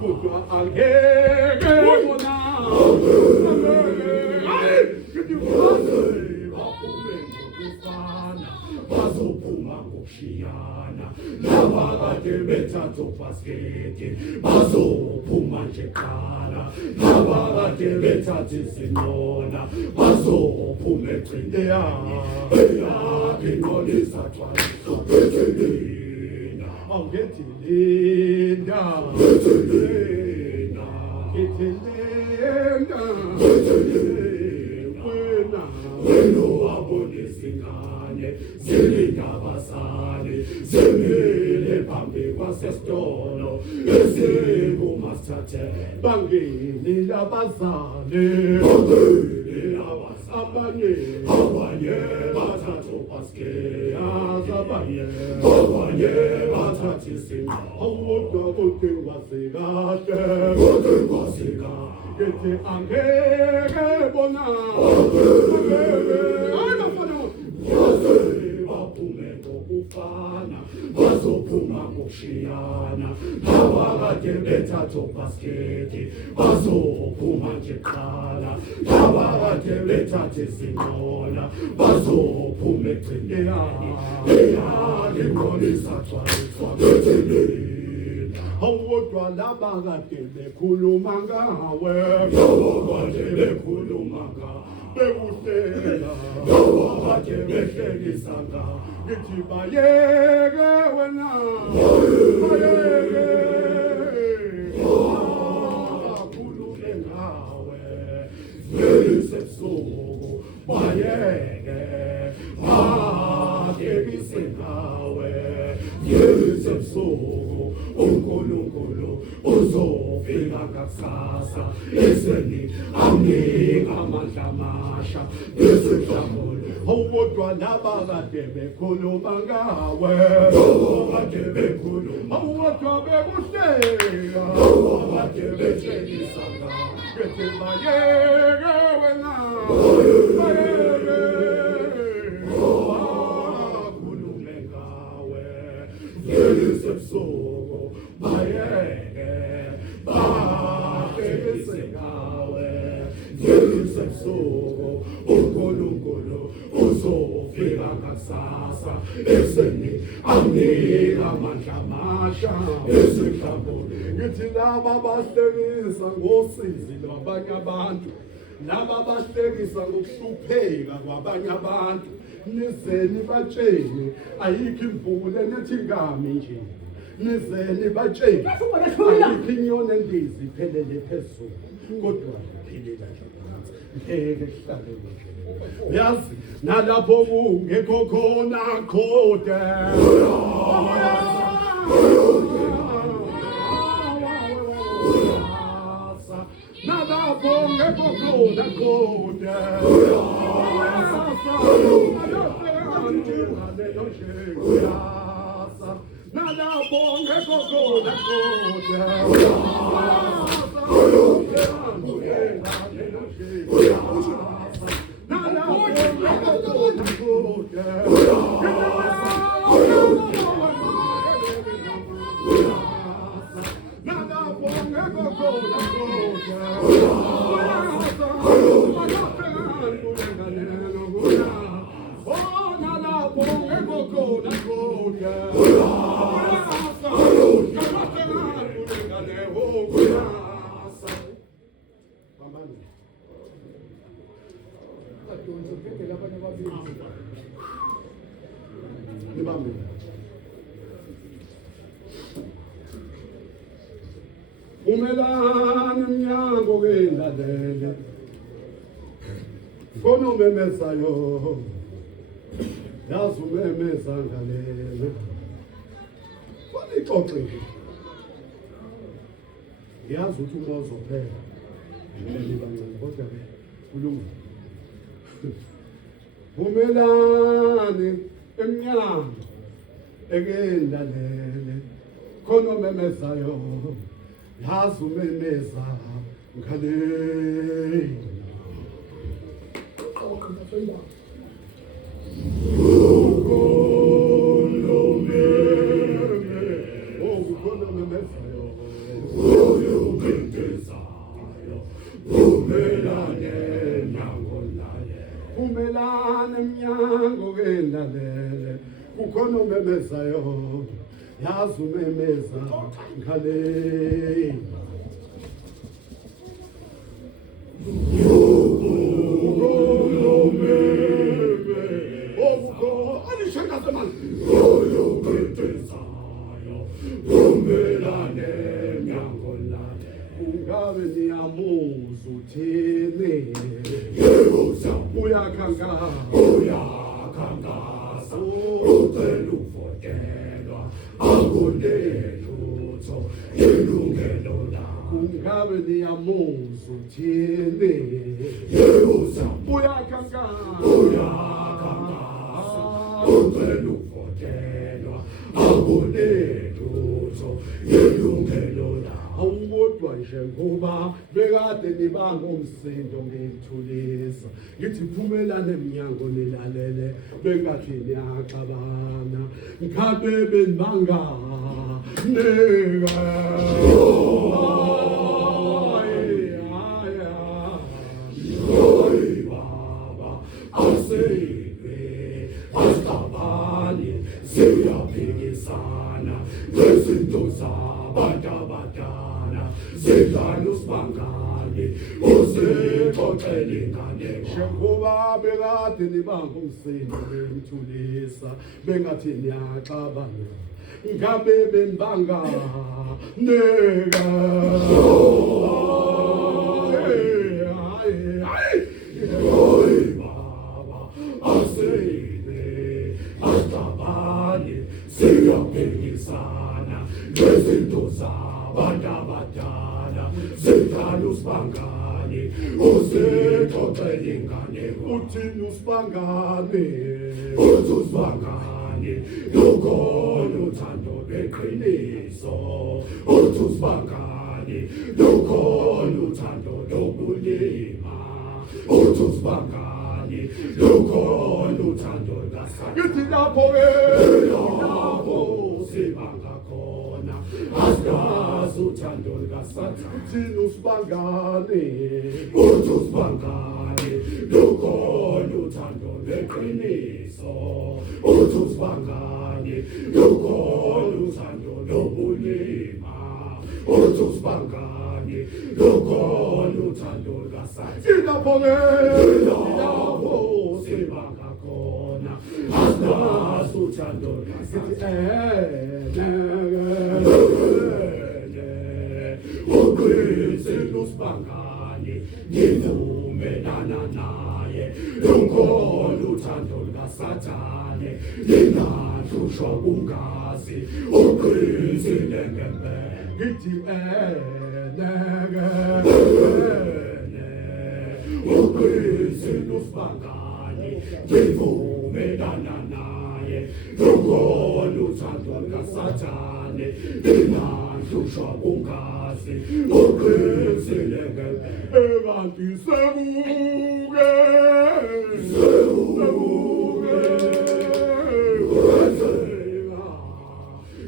kodwa angeke bona baphume ngokufana bazophuma ngokushiyana nabakade bethatha ubhasiketi bazophuma nje qala nabakade bethatha izinona bazophuma egcine ingcolisa thwala bethelina awugethilinda bethelina gethilinda wena wabonisa ingane zilingabazali zimile phambi kwasesitolo ezingumasithathe bangeni labazali abanye bathatha ubhasiketi abanye bathatha isinqa awodwa kodwa ngwasikade Gete angeke bona baphume ngokufana bazophuma ngokushiyana nabakade bethatha ubhasiketi bazophuma nje qala nabakade bethatha izinqola bazophuma egcine ingcolisa thwala awodwa labakade bekhuluma ngawe abakade bekhuluma ngawe bekuhlela abakade behlekisa ngawe ngithi bayeke wena bayeke bakhulume ngawe ngesebusuku bayeke bakebise ngawe ngesebusuku uNkulunkulu uzofika ngakusasa eseni amnika amandla amasha esihlamulo awodwa labakade bekhuluma ngawe abakade bekhuluma awodwa bekuhlela abakade betshengisa ngawe bethi bayeke wena bayeke bakhulume ngawe ngesebusuku bayeke bakebise ngawe ngesebusuku uNkulunkulu uzofika ngakusasa eseni amnika amandla amasha esihlamulo ngithi laba bahlekisa ngosizi lwabanye abantu laba bahlekisa ngokuhlupheka kwabanye abantu nizeni batsheni ayikho imvula nethi ngami nje nizeni batsheni ayikho inyoni endizi iphelele phezulu kodwa ngiphilela nje phansi ngeke kuhlale kuhle uyazi nalapho kungekho khona khode nalapho ngekho khona khode nalapho ngekho khona khode umelani mnyango kendlalele khona umemezayo yazi umemeza ngalele kodwa yazi ukuthi umozo phela ngene bancane kodwa ke kulungile umelani emnyango ekendlalele khona umemezayo yazi umemeza ngalele kukhona memesayo uyuphindezelayo umelane nango naye umelane mnyango kendlalele kukhona memesayo yazi umemeza ngale ungabe niyamuza uthini uyakhankasa ucela ukuvotelwa akunelutho ilungelo lakho ungabe niyamuza uthini uyakhankasa ucela ukuvotelwa akunelutho ilungelo lakho awukodwa nje ngoba bekade nibangomsindo ngithulisa ngithi phumelane emnyango nilalele bengathi niyaxabana ngikhabe benibanga neka baba aseywe asixabane siyaphikisana ngezinto zabantu abadala zidlala usibangane uzixoxele inganeko njengoba bekade nibangomsindo ngithulisa bengathi niyaxabana ngabe benibanga neka baba aseywe asixabane siyaphikisana ngezinto zabantu abadala zidlala usibangane uzixoxele inganeko uthini usibangane uthi usibangane lukhona uthando lweqiniso uthi usibangane lukhona uthando lokulima uthi usibangane lukhona uthando likaSathane ngithi lapho-ke lapho sibanga khona asikazi uthando likaSathane uthini usibangane uthi usibangane lukhona uthando lweqiniso uthi usibangane lukhona uthando lokulima uthi usibangane lukhona uthando likaSathane lapho-ke lapho sibanga khona asikazi uthando likaSathane uqinisile usibangane ngivumelana naye lukhona uthando likaSathane lingahlushwa kungazi uqinisile ngempela ngithi uqinisile usibangane ngivumelana naye lukhona uthando likaSathane lingahlushwa kungazi uqinisile ngempela kanti sebuke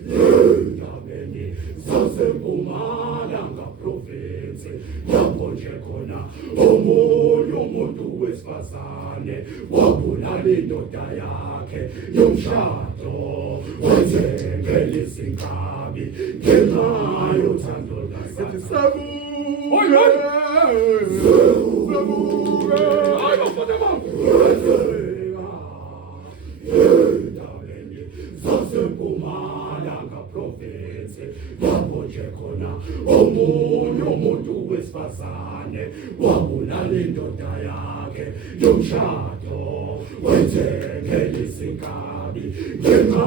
endabeni zaseMpumalanga province lapho nje khona omunye umuntu wesifazane wabulala indoda yakhe yomshado wenzengela izinkabi ngenxa yothando likaSathane sebuke hayi bafana bam endabeni zaseMpumalanga province lapho nje khona omunye umuntu wesifazane wabulala indoda yakhe yomshado wenzengela izinkabi ngenxa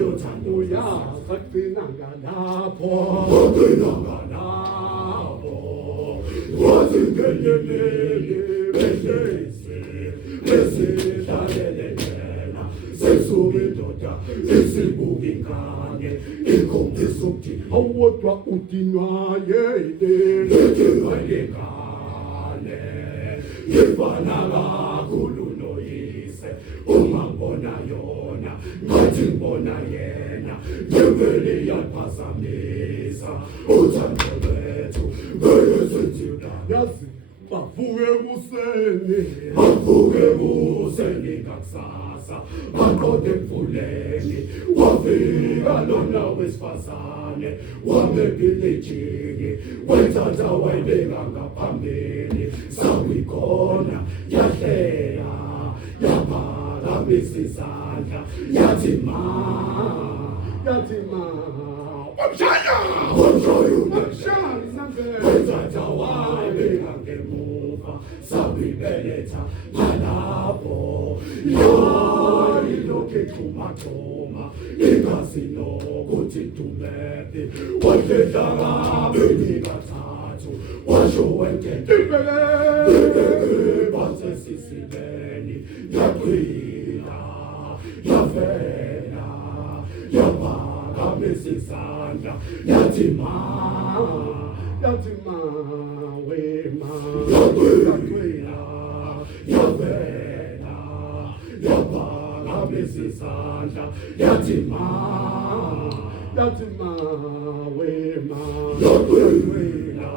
yothando uyasaqinanga lapho wathi ngenyelele behlezi besidlalele yena sesuka indoda isibuka ingane ikhombisa ukuthi awodwa udinwa yele idinwa yengane ifana kakhulu noyise ungambona yona ngathi ngibona yena ngempela iyaphazamisa uthando lwethu ngeke yazi bavuke kuseni ngakusasa baqonde emfuleni wafika lona wesifazane wamebhilejini wethatha wayibeka ngaphambili sawikhona yahleya yaphakamisa isandla yathi ma wamshaya wethatha wayibeka ngemuva sawibeletha nalapho yayilokhu exhumaxhuma ingazi nokuthi dumephi wahledla kabili kathathu washo wenkentibele basesisileni yaqhila yavela yaphakamisa isandla yathi ma wema yaqhila yavela yaphakamisa isandla yathi ma wema yaqhila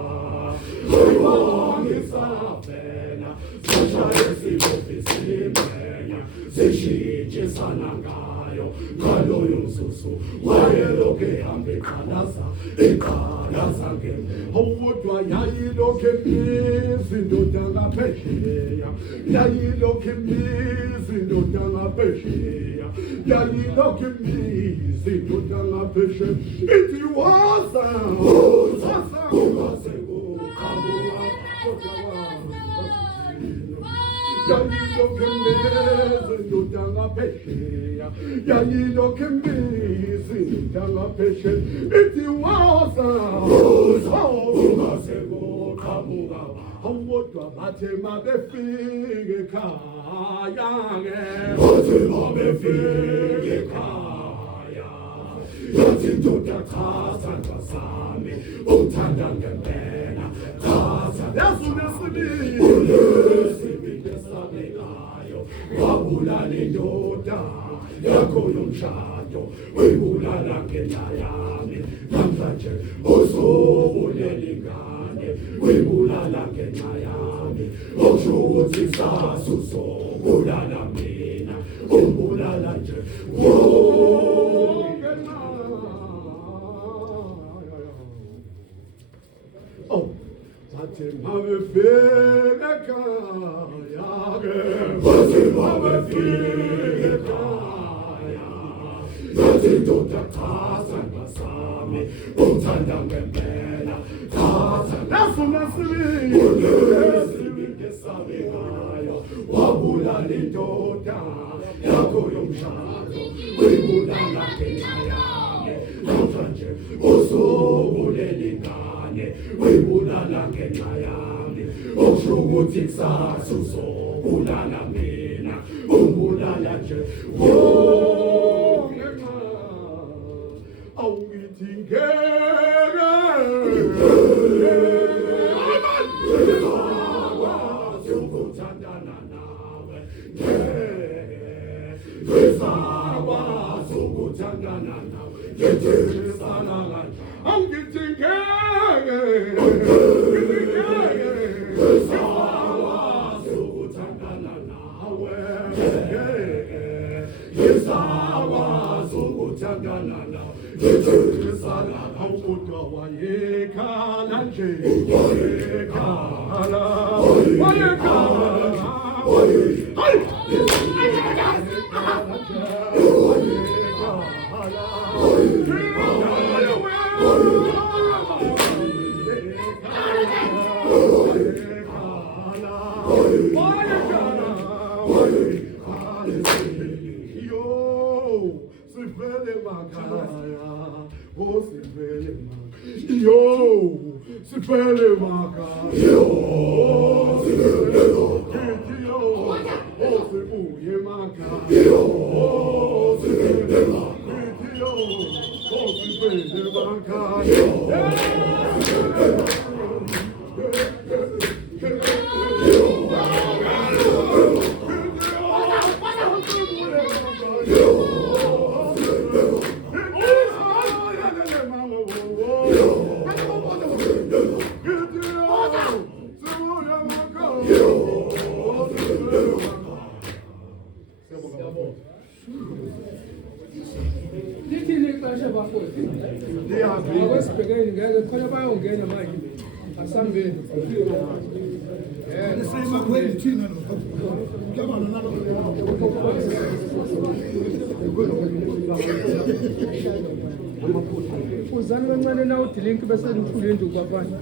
ayongisafela sashaya isibofisimeya zishintshisana ngayo ngaloyo mzuzu wayelokhu ehamba eqalaza Awudwa yayilokhu imizi indoda ngaphesheya yayilokhu imizi indoda ngaphesheya yayilokhu imizi indoda ngaphesheya ithi waza kungaze kuqhamuka yayilokhu imizi indoda ngaphesheya yayilokhu imizi indoda ngaphesheya ithi waza kungaze kuqhamuka awodwa bathe mabefike ekhaya-ke bathi mabefike ekhaya yathi indoda chaza ngasami uthanda ngempela chaza unesibindi esabekayo wabulala indoda yakho yomshado uyibulala ngenxa yami namhlanje uzobulela ingane uyibulala ngenxa yami okusho ukuthi kusasa uzobulala mina umbulala nje bathe mabefike ekhaya-ke bathi mabefike ekhaya yathi indoda chaza ngasami uthanda ngempela chaza unesibindi esabekayo wabulala indoda yakho yomshado uyibulala ngenxa yami namhlanje uzobulela ingane uyibulala ngenxa yami okusho ukuthi kusasa uzobulala mina umbulala nje awukithi ngeke ukuthandana nawe ngisakwazi ukuthandana nawe ngithengisana kanje awukithi ngisakwazi ukuthandana nawe ngisakwazi ukuthandana nawe ngithengisana awudwa wayekhala nje wayekhala Sifele makaya sibuye makaya sifele makaya ixesha bafoti Ndiyavile. akwesibhekeni ngeke khona bayongena manje asambeni uzani kancane na udilinki bese nithule induku abanye